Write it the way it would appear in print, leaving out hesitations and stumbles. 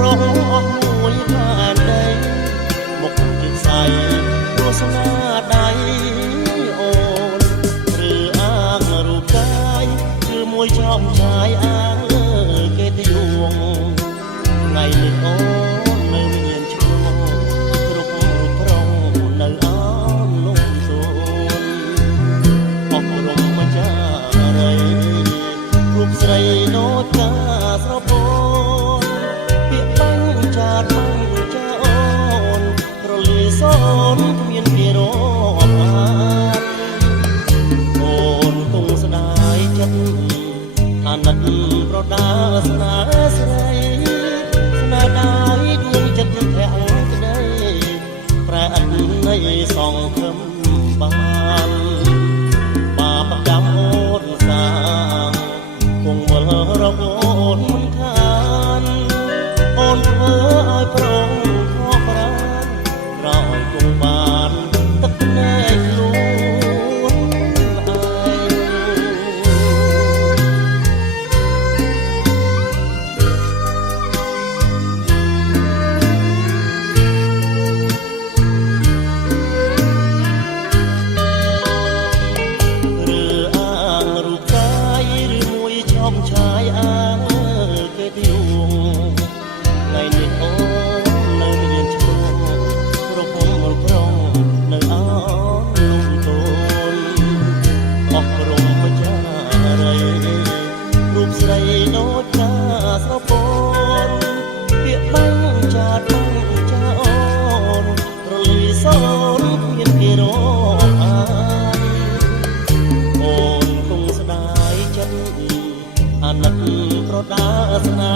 រងអស់មួយខានដីមុខទឹកใสរសនាដៃអូនឬអាងរូបកាយគឺមួយចំឆាយអាងលើគេទីយងថ្ងៃនេះអូននៅមានឈ្មោះគ្រប់រូបប្រងនៅអមលំសួនអស់រំម្ចាស់រីរូបស្រីដូចកាស្រពោនពាក្យបាញ់ចាតបាញ់ចាអូនរលីសូនគ្មានគេរាប់អានអូនគង់ស្ដាយចិត្តអាណិតប្រដាស្នាស្រីស្នាដៃដួងចិត្តធាក់ក្ដីប្រែអត់នៃសងខឹមបានបាបកម្មអូនសាងគង់មើលរកអូនមិនខានអូនធ្វើឲ្យប្រងខកប្រាណក្រោយគង់បានទឹកភ្នែកខ្លួនឯងឬអាងរូបកាយឬមួយចំឆាយអាងគេទីយងថ្ងៃនេះអូននៅមានឈ្មោះគ្រប់មុលប្រងនៅអនលំទូនអស់រំម្ចាស់រីរូបស្រីដូចកាស្រពោនពាក្យបាញ់ចាតបាញ់ចាអូនរលីសូនគ្មានគេរាប់អានអូនគង់ស្ដាយចិត្តអាណិតប្រដាស្នា